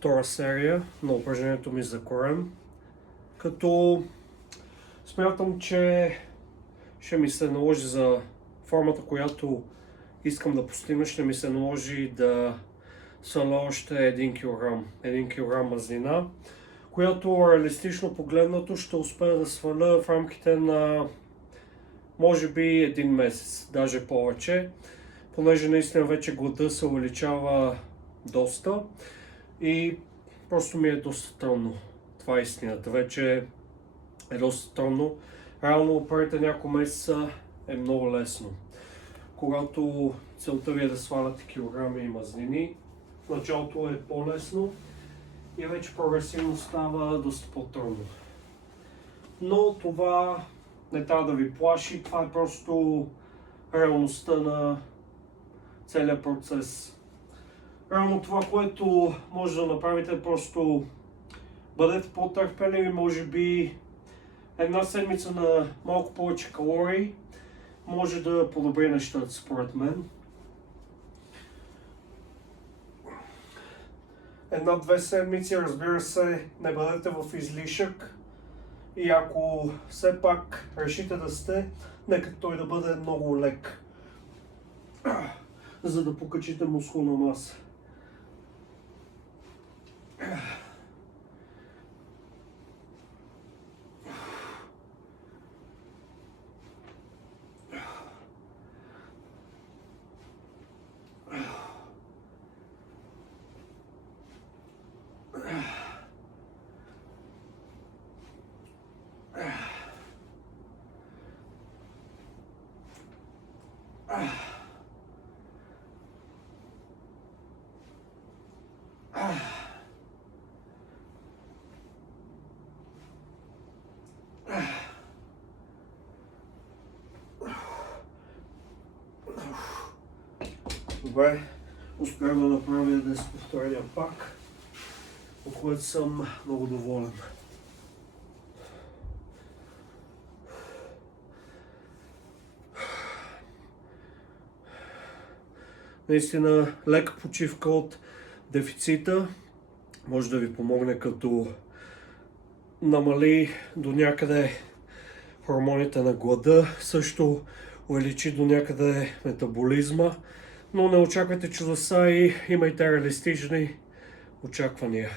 втора серия на упражнението ми за корем, като смятам, че ще ми се наложи за формата, която искам да постигна, ще ми се наложи да сваля още 1 кг, 1 кг мазнина, която реалистично погледнато ще успея да сваля в рамките на може би 1 месец, даже повече, понеже наистина вече глада се увеличава доста и просто ми е доста трудно. Това е истината. Вече е доста трудно. Реално първите няколко месеца е много лесно. Когато целта ви е да сваляте килограми и мазнини, в началото е по-лесно и вече прогресивно става доста по-трудно. Но това не трябва да ви плаши, това е просто реалността на целият процес. Реално това, което може да направите, е просто бъдете по-търпеливи, може би една седмица на малко повече калории може да подобри нещата според мен. 1-2 седмици, разбира се, не бъдете в излишък и ако все пак решите да сте, нека той да бъде много лек, за да покачите мускулна маса. Добре, успях да направя 10 повторения пак, от което съм много доволен. Наистина лека почивка от дефицита може да ви помогне, като намали до някъде хормоните на глада, също увеличи до някъде метаболизма, но не очаквайте чудеса и имайте реалистични очаквания.